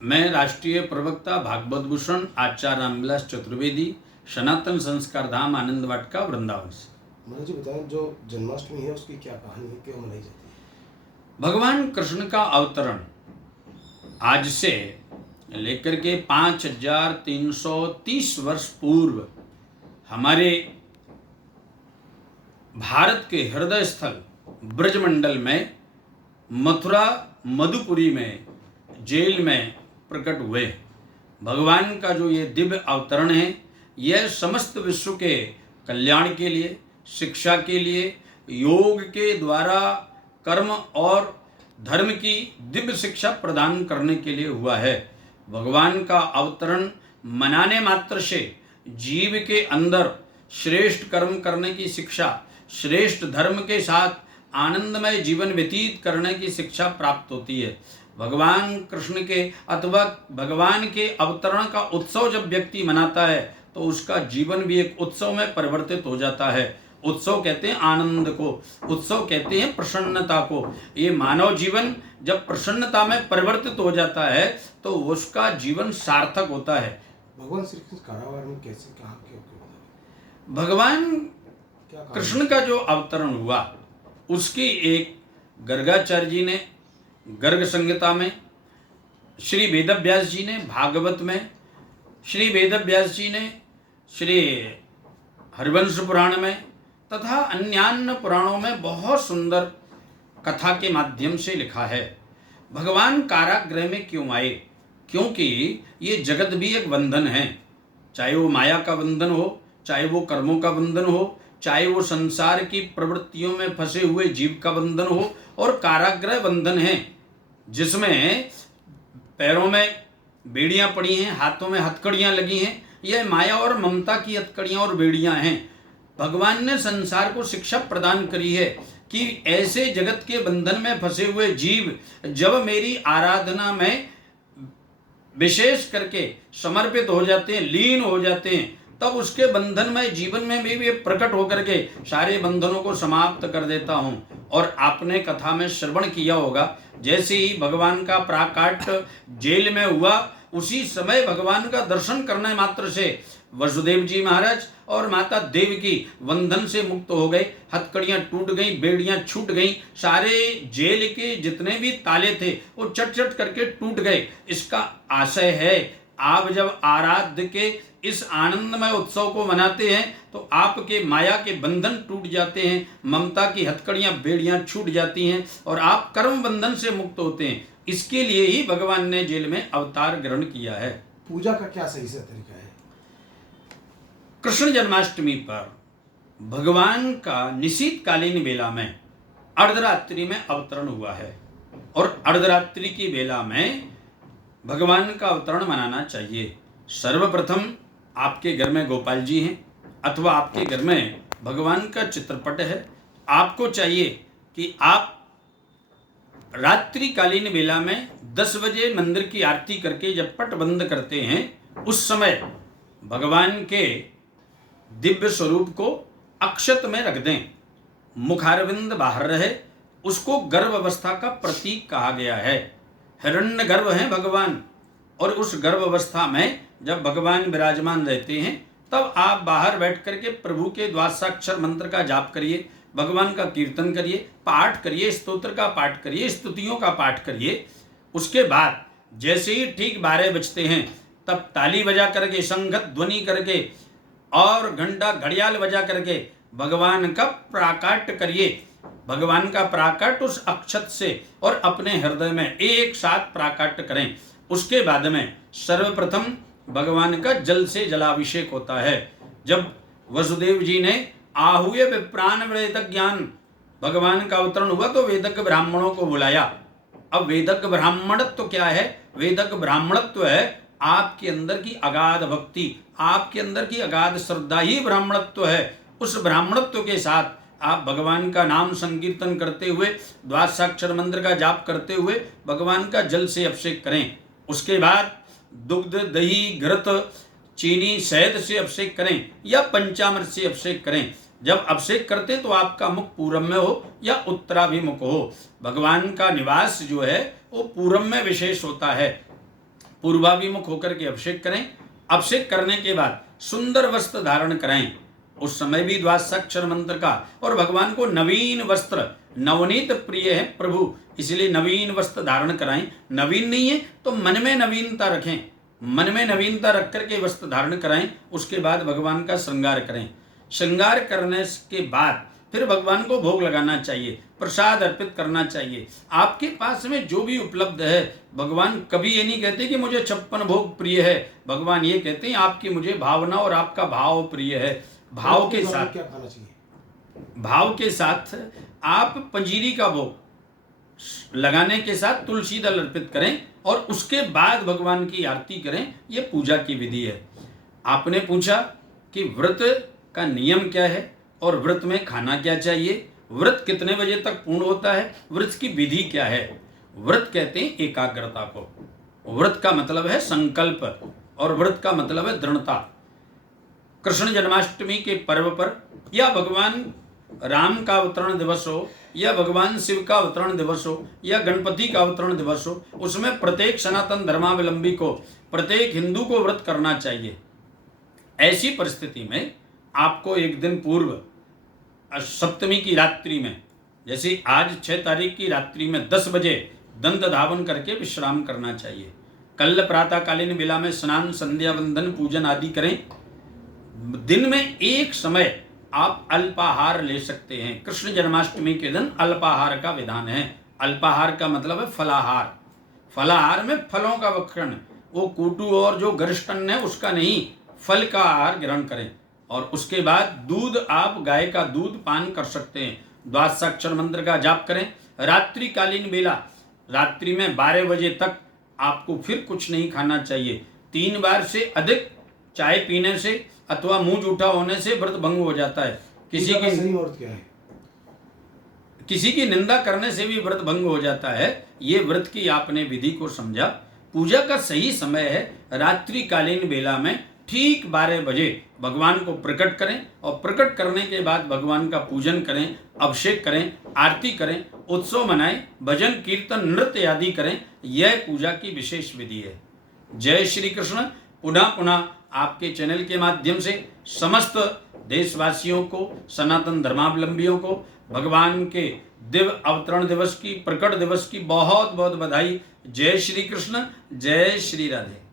मैं राष्ट्रीय प्रवक्ता भागवत भूषण आचार्य रामविलास चतुर्वेदी, सनातन संस्कार धाम आनंद वाटिका वृंदावन से। महाराज जी बताएं, जो जन्माष्टमी है उसकी क्या कहानी है, क्यों मनाई जाती है? भगवान कृष्ण का अवतरण आज से लेकर के 5330 वर्ष पूर्व हमारे भारत के हृदय स्थल ब्रजमंडल में मथुरा मधुपुरी में जेल में प्रकट हुए। भगवान का जो ये दिव्य अवतरण है, यह समस्त विश्व के कल्याण के लिए, शिक्षा के लिए, योग के द्वारा कर्म और धर्म की दिव्य शिक्षा प्रदान करने के लिए हुआ है। भगवान का अवतरण मनाने मात्र से जीव के अंदर श्रेष्ठ कर्म करने की शिक्षा, श्रेष्ठ धर्म के साथ आनंदमय जीवन व्यतीत करने की शिक्षा प्राप्त होती है। भगवान कृष्ण के अथवा भगवान के अवतरण का उत्सव जब व्यक्ति मनाता है तो उसका जीवन भी एक उत्सव में परिवर्तित हो जाता है। उत्सव कहते हैं आनंद को, उत्सव कहते हैं प्रसन्नता को। ये मानव जीवन जब प्रसन्नता में परिवर्तित हो जाता है तो उसका जीवन सार्थक होता है। भगवान श्री कृष्ण कारावार में कैसे, कहाँ, क्यों क्यों? भगवान क्या कहानी? कृष्ण का जो अवतरण हुआ उसकी एक गर्गाचार्य जी ने गर्ग संहिता में, श्री वेदव्यास जी ने भागवत में, श्री वेदव्यास जी ने श्री हरिवंश पुराण में तथा अन्यान्य पुराणों में बहुत सुंदर कथा के माध्यम से लिखा है। भगवान कारागृह में क्यों आए? क्योंकि ये जगत भी एक बंधन है, चाहे वो माया का बंधन हो, चाहे वो कर्मों का बंधन हो, चाहे वो संसार की प्रवृत्तियों में फंसे हुए जीव का बंधन हो, और कारागृह बंधन है जिसमें पैरों में बेड़ियां पड़ी हैं, हाथों में हथकड़ियां लगी हैं। यह माया और ममता की हथकड़ियां और बेड़ियां हैं। भगवान ने संसार को शिक्षा प्रदान करी है कि ऐसे जगत के बंधन में फंसे हुए जीव जब मेरी आराधना में विशेष करके समर्पित हो जाते हैं, लीन हो जाते हैं, तब उसके बंधन में जीवन में भी प्रकट होकर के सारे बंधनों को समाप्त कर देता हूं। और आपने कथा में श्रवण किया होगा, जैसे ही भगवान का प्राकाट जेल में हुआ उसी समय भगवान का दर्शन करने मात्र से वसुदेव जी महाराज और माता देवकी बंधन से मुक्त हो गए, हथकड़ियां टूट गई, बेड़ियां छूट गई, सारे जेल के जितने भी ताले थे वो चट चट करके टूट गए। इसका आशय है, आप जब आराध्य के इस आनंदमय उत्सव को मनाते हैं तो आपके माया के बंधन टूट जाते हैं, ममता की हथकड़ियां बेड़ियां छूट जाती हैं और आप कर्म बंधन से मुक्त होते हैं। इसके लिए ही भगवान ने जेल में अवतार ग्रहण किया है। पूजा का क्या सही से तरीका है? कृष्ण जन्माष्टमी पर भगवान का निशीतकालीन बेला में अर्धरात्रि में अवतरण हुआ है और अर्धरात्रि की बेला में भगवान का अवतरण मनाना चाहिए। सर्वप्रथम आपके घर में गोपाल जी हैं अथवा आपके घर में भगवान का चित्रपट है, आपको चाहिए कि आप रात्रिकालीन बेला में 10 बजे मंदिर की आरती करके जब पट बंद करते हैं उस समय भगवान के दिव्य स्वरूप को अक्षत में रख दें, मुखारविंद बाहर रहे। उसको गर्भ अवस्था का प्रतीक कहा गया है। हिरण्य गर्भ है भगवान, और उस गर्भ अवस्था में जब भगवान विराजमान रहते हैं तब आप बाहर बैठ करके प्रभु के द्वादशाक्षर मंत्र का जाप करिए, भगवान का कीर्तन करिए, पाठ करिए, स्तोत्र का पाठ करिए, स्तुतियों का पाठ करिए। उसके बाद जैसे ही ठीक 12 बजते हैं तब ताली बजा करके, संगत ध्वनि करके और घंटा घड़ियाल बजा करके भगवान का प्राकट करिए। भगवान का प्राकट उस अक्षत से और अपने हृदय में एक साथ प्राकट करें। उसके बाद में सर्वप्रथम भगवान का जल से जलाभिषेक होता है। जब वसुदेव जी ने आहुए विप्रान वेद ज्ञान, भगवान का अवतरण हुआ तो वेदक ब्राह्मणों को बुलाया। अब वेदक ब्राह्मणत्व क्या है? वेदक ब्राह्मणत्व है आपके अंदर की अगाध भक्ति, आपके अंदर की अगाध श्रद्धा ही ब्राह्मणत्व है। उस ब्राह्मणत्व के साथ आप भगवान का नाम संकीर्तन करते हुए, द्वादशाक्षर मंत्र का जाप करते हुए भगवान का जल से अभिषेक करें। उसके बाद दुग्ध, दही, घृत, चीनी, शहद से अभिषेक करें या पंचामृत से अभिषेक करें। जब अभिषेक करते तो आपका मुख पूरब में हो या उत्तराभिमुख हो। भगवान का निवास जो है वो पूरब में विशेष होता है। पूर्वाभिमुख होकर के अभिषेक करें। अभिषेक करने के बाद सुंदर वस्त्र धारण कराएं। उस समय भी द्वादशाक्षर मंत्र का, और भगवान को नवीन वस्त्र, नवनीत प्रिय है प्रभु, इसलिए नवीन वस्त्र धारण कराएं। नवीन नहीं है तो मन में नवीनता रखें, मन में नवीनता रख करके वस्त्र धारण कराएं। उसके बाद भगवान का श्रृंगार करें। श्रृंगार करने के बाद फिर भगवान को भोग लगाना चाहिए, प्रसाद अर्पित करना चाहिए। आपके पास में जो भी उपलब्ध है, भगवान कभी ये नहीं कहते कि मुझे 56 भोग प्रिय है, भगवान ये कहते हैं आपकी मुझे भावना और आपका भाव प्रिय है। भाव के साथ क्या खाना चाहिए? भाव के साथ आप पंजीरी का भोग लगाने के साथ तुलसी दल अर्पित करें और उसके बाद भगवान की आरती करें। यह पूजा की विधि है। आपने पूछा कि व्रत का नियम क्या है और व्रत में खाना क्या चाहिए, व्रत कितने बजे तक पूर्ण होता है, व्रत की विधि क्या है। व्रत कहते हैं एकाग्रता को। व्रत का मतलब है संकल्प और व्रत का मतलब है दृढ़ता। कृष्ण जन्माष्टमी के पर्व पर या भगवान राम का अवतरण दिवस हो या भगवान शिव का अवतरण दिवस हो या गणपति का अवतरण दिवस हो, उसमें प्रत्येक सनातन धर्मावलंबी को, प्रत्येक हिंदू को व्रत करना चाहिए। ऐसी परिस्थिति में आपको एक दिन पूर्व सप्तमी की रात्रि में, जैसे आज 6 तारीख की रात्रि में 10 बजे दंत धावन करके विश्राम करना चाहिए। कल प्रातःकालीन बेला में स्नान, संध्या वंदन, पूजन आदि करें। दिन में एक समय आप अल्पाहार ले सकते हैं। कृष्ण जन्माष्टमी के दिन अल्पाहार का विधान है। अल्पाहार का मतलब है फलाहार। फलाहार में फलों का भक्षण, वो कूटू और जो गरिष्ठ अन्न है उसका नहीं, फल का आहार ग्रहण करें। और उसके बाद दूध, आप गाय का दूध पान कर सकते हैं। द्वादशाक्षर मंत्र का जाप करें। रात्रिकालीन बेला, रात्रि में 12 बजे तक आपको फिर कुछ नहीं खाना चाहिए। 3 बार से अधिक चाय पीने से अथवा मुंह जूठा होने से व्रत भंग हो जाता है। किसी का सही मुहूर्त क्या है? किसी की निंदा करने से भी व्रत भंग हो जाता है। ये व्रत की आपने विधि को समझा। पूजा का सही समय है रात्रिकालीन बेला में ठीक 12 बजे भगवान को प्रकट करें और प्रकट करने के बाद भगवान का पूजन करें, अभिषेक करें, आरती करें, उत्सव मनाएं, भजन कीर्तन नृत्य आदि करें। यह पूजा की विशेष विधि है। जय श्री कृष्ण। पुनः पुनः आपके चैनल के माध्यम से समस्त देशवासियों को, सनातन धर्मावलंबियों को भगवान के दिव्य अवतरण दिवस की, प्रकट दिवस की बहुत बहुत बधाई। जय श्री कृष्ण, जय श्री राधे।